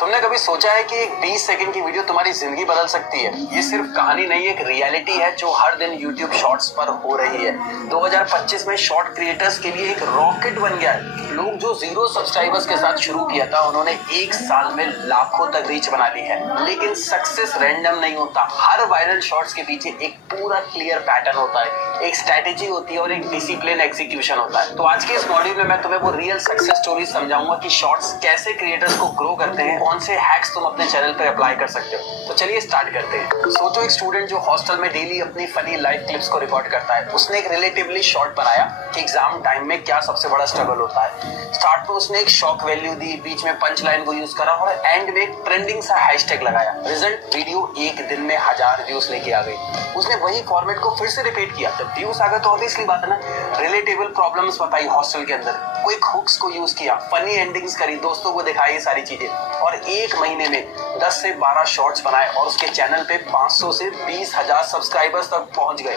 तुमने कभी सोचा है कि एक 20 सेकंड की वीडियो तुम्हारी जिंदगी बदल सकती है? ये सिर्फ कहानी नहीं, एक रियलिटी है जो हर दिन YouTube शॉर्ट्स पर हो रही है। 2025 में शॉर्ट क्रिएटर्स के लिए एक रॉकेट बन गया है। लोग जो 0 सब्सक्राइबर्स के साथ शुरू किया था, उन्होंने 1 साल में लाखों तक रीच बना ली है। लेकिन सक्सेस रैंडम नहीं होता। हर वायरल शॉर्ट्स के पीछे एक पूरा क्लियर पैटर्न होता है, एक स्ट्रैटेजी होती है और एक डिसिप्लिन एग्जीक्यूशन होता है। तो आज के इस मॉड्यूल में मैं तुम्हें वो रियल सक्सेस स्टोरी समझाऊंगा कि शॉर्ट्स कैसे क्रिएटर्स को ग्रो करते हैं, कौन से हैक्स तुम अपने चैनल पर अप्लाई कर सकते हो। तो चलिए स्टार्ट करते हैं। सोचो एक स्टूडेंट जो हॉस्टल में डेली अपनी फनी लाइफ क्लिप्स को रिकॉर्ड करता है। उसने एक रिलेटिवली शॉर्ट बनाया कि एग्जाम टाइम में क्या सबसे बड़ा स्ट्रगल होता है। स्टार्ट में उसने एक शॉक वैल्यू दी, बीच में पंच लाइन को यूज करा और एंड में एक ट्रेंडिंग सा हैशटैग लगाया। रिजल्ट, वीडियो एक दिन में 1000 व्यूज लेके आ गई। उसने वही फॉर्मेट को फिर से रिपीट किया। जब व्यूज आ गए तो ऑब्वियसली बात है ना, रिलेटेबल प्रॉब्लम्स बताई हॉस्टल के अंदर, क्विक हुक्स को यूज किया, फनी एंडिंग्स करी, दोस्तों को दिखाई, ये सारी चीजें। और एक महीने में 10 से 12 शॉर्ट्स बनाए और उसके चैनल पे 500 से 20,000 सब्सक्राइबर्स तक पहुंच गए।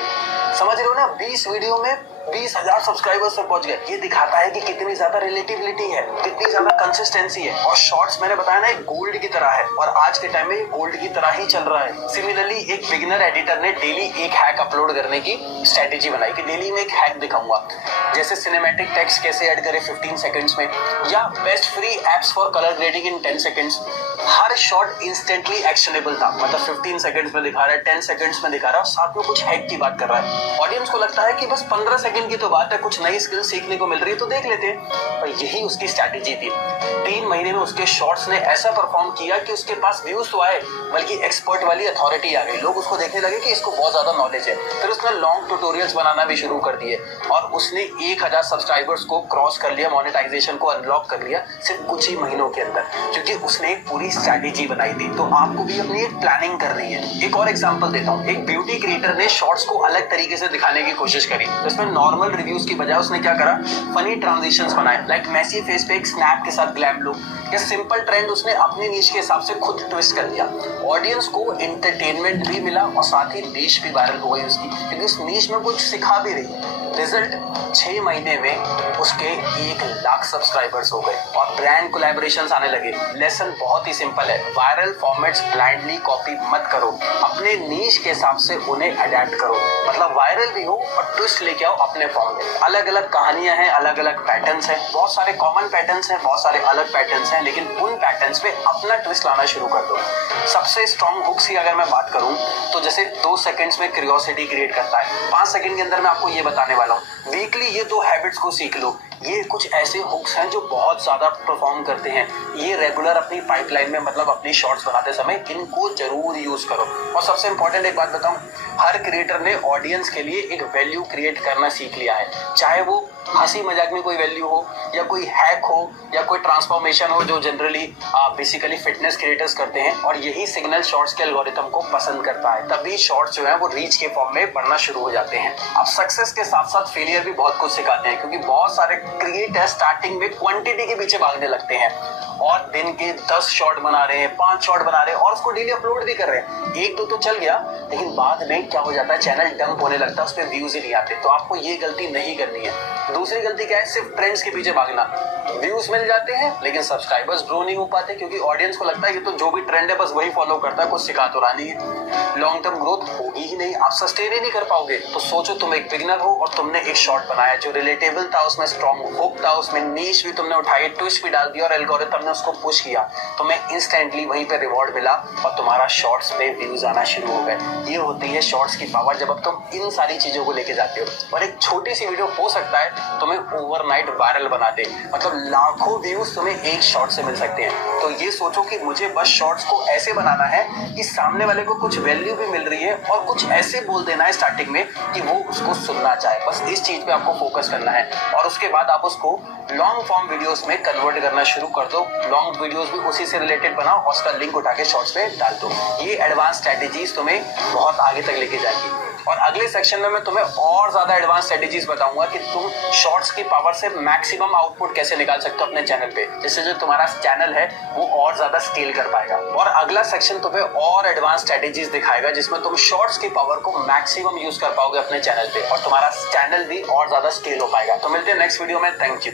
समझ रहे हो ना, 20 वीडियो में 20,000 सब्सक्राइबर्स तक पहुंच गए। ये दिखाता है कि कितनी ज्यादा रिलेटिविलिटी है, कितनी ज्यादा कंसिस्टेंसी है। और शॉर्ट्स मैंने बताया ना, एक गोल्ड की तरह है और आज के टाइम में ये गोल्ड की तरह ही चल रहा है। सिमिलरली एक बिगिनर एडिटर ने डेली एक हैक अपलोड करने की स्ट्रेटेजी बनाई कि डेली में एक हैक दिखाऊंगा, जैसे सिनेमैटिक टेक्स्ट कैसे ऐड करें 15 सेकंड्स में, या best free apps for colour grading in 10 seconds. Her shot instantly actionable था, मतलब 15 सेकंड्स में दिखा रहा है, 10 सेकंड्स में दिखा रहा है और साथ में कुछ हैक की बात कर रहा है। ऑडियंस को लगता है कि बस 15 सेकंड की तो बात है, कुछ नई स्किल सीखने को मिल रही है तो देख लेते हैं। और यही उसकी स्ट्रैटेजी थी। 3 महीने में उसके शॉर्ट्स ने ऐसा परफॉर्म किया कि उसके पास व्यूज तो आए, बल्कि एक्सपर्ट वाली अथॉरिटी आ गई। लोग उसको देखने लगे कि इसको बहुत ज्यादा नॉलेज है। फिर उसने लॉन्ग ट्यूटोरियल्स बनाना भी शुरू कर दिए और उसने 1000 सब्सक्राइबर्स को क्रॉस कर लिया, मोनेटाइजेशन को अनलॉक कर लिया सिर्फ कुछ ही महीनों के अंदर, क्योंकि उसने एक पूरी स्ट्रैटेजी बनाई थी। तो आपको भी अपनी एक प्लानिंग करनी है। एक और एग्जांपल देता हूँ। एक ब्यूटी क्रिएटर ने शॉर्ट्स को अलग तरीके से दिखाने की कोशिश करी। तो इसमें नॉर्मल रिव्यूज की बजाय उसने क्या करा, फनी ट्रांजिशंस बनाए, लाइक मैसी फेस पे एक स्नैप के साथ ग्लैम लुक, या सिंपल ट्रेंड उसने अपनी नीश के हिसाब से खुद ट्विस्ट कर दिया। ऑडियंस को एंटरटेनमेंट भी मिला और साथ ही नीश भी वायरल हो गई उसकी, क्योंकि उस नीश में कुछ सिखा भी रही है। रिजल्ट, 6 महीने में उसके 1 लाख सब्सक्राइबर्स हो गए और ब्रांड कोलैबोरेशंस आने लगे। लेसन बहुत ही सिंपल है, वायरल फॉर्मेट्स ब्लाइंडली कॉपी मत करो, अपने नीश के हिसाब से उन्हें अडेप्ट करो। मतलब वायरल भी हो और ट्विस्ट लेके आओ अपने फॉर्म में। अलग अलग कहानियां हैं, अलग अलग पैटर्न्स हैं, बहुत सारे कॉमन पैटर्न्स हैं, बहुत सारे अलग पैटर्न्स हैं, लेकिन उन पैटर्न्स पे अपना ट्विस्ट लाना शुरू कर दो। सबसे स्ट्रॉन्ग हुक्स की अगर मैं बात करूं तो जैसे 2 सेकंड्स में क्यूरियोसिटी क्रिएट करता है, 5 सेकंड के अंदर मैं आपको ये बताने वाला हूँ। वीकली ये 2 हैबिट्स को सीख लो। ये कुछ ऐसे हुक्स हैं जो बहुत ज्यादा परफॉर्म करते हैं। ये रेगुलर अपनी पाइपलाइन में, मतलब अपनी शॉर्ट्स बनाते समय इनको जरूर यूज करो। और सबसे इंपॉर्टेंट एक बात बताऊं, हर क्रिएटर ने ऑडियंस के लिए एक वैल्यू क्रिएट करना सीख लिया है। चाहे वो हंसी मजाक में कोई वैल्यू हो, या कोई हैक हो, या कोई ट्रांसफॉर्मेशन हो, जो जनरली बेसिकली फिटनेस क्रिएटर्स करते हैं। और यही सिग्नल शॉर्ट्स के एल्गोरिथम को पसंद करता है, तभी शॉर्ट्स जो है वो रीच के फॉर्म में बढ़ना शुरू हो जाते हैं। अब सक्सेस के साथ साथ फेलियर भी बहुत कुछ सिखाते हैं, क्योंकि बहुत सारे क्रिएटर स्टार्टिंग में क्वांटिटी के पीछे भागने लगते हैं और दिन के 10 शॉट बना रहे हैं, 5 शॉट बना रहे हैं और उसको डेली अपलोड भी कर रहे हैं। 1-2 तो चल गया, लेकिन बाद में क्या हो जाता है, चैनल डंप होने लगता है, उस पर व्यूज ही नहीं आते। तो आपको ये गलती नहीं करनी है। दूसरी गलती क्या है, सिर्फ ट्रेंड्स के पीछे भागना। व्यूज मिल जाते हैं लेकिन सब्सक्राइबर्स ग्रो नहीं हो पाते, क्योंकि ऑडियंस को लगता है ये तो जो भी ट्रेंड है बस वही फॉलो करता है, कुछ सिखा तो रहा नहीं है। लॉन्ग टर्म ग्रोथ होगी ही नहीं, आप सस्टेन ही नहीं कर पाओगे। तो सोचो तुम एक बिगिनर हो और तुमने एक शॉर्ट बनाया जो रिलेटेबल था, उसमें स्ट्रॉन्ग हुक था, उसमें नीश भी तुमने उठाई, ट्विस्ट भी डाल दिया और एल्गोरिथम ने उसको पुश किया। तुम्हें इंस्टेंटली वहीं पे रिवॉर्ड मिला और तुम्हारा शॉर्ट्स पे व्यूज आना शुरू हो गए। ये होती है शॉर्ट्स की पावर, जब अब तुम इन सारी चीजों को लेके जाते हो। और एक छोटी सी वीडियो हो सकता है तुम्हें ओवरनाइट वायरल बना दे, मतलब लाखों व्यूज तुम्हें एक शॉर्ट से मिल सकते हैं। तो ये सोचो कि मुझे बस शॉर्ट्स को ऐसे बनाना है कि सामने वाले को कुछ वैल्यू भी मिल रही है और कुछ ऐसे बोल देना है स्टार्टिंग में कि वो उसको सुनना चाहे। बस इस चीज पे आपको फोकस करना है और उसके बाद आप उसको लॉन्ग फॉर्म वीडियोस में कन्वर्ट करना शुरू कर दो। लॉन्ग वीडियोस भी उसी से रिलेटेड बनाओ और उसका लिंक उठा के शॉर्ट्स पे डाल दो। ये एडवांस स्ट्रेटेजीज तुम्हें बहुत आगे तक लेके जाएगी। और अगले सेक्शन में मैं तुम्हें और ज्यादा एडवांस स्ट्रेटेजीज बताऊंगा कि तुम शॉर्ट्स की पावर से मैक्सिमम आउटपुट कैसे निकाल सकते हो अपने चैनल पे, जिससे जो तुम्हारा चैनल है वो और ज्यादा स्केल कर पाएगा। और अगला सेक्शन तुम्हें और एडवांस स्ट्रेटेजीज दिखाएगा जिसमें तुम शॉर्ट्स की पावर को मैक्सिमम यूज कर पाओगे अपने चैनल पे और तुम्हारा चैनल भी और ज्यादा स्केल हो पाएगा। तो मिलते हैं नेक्स्ट वीडियो में। Thank you.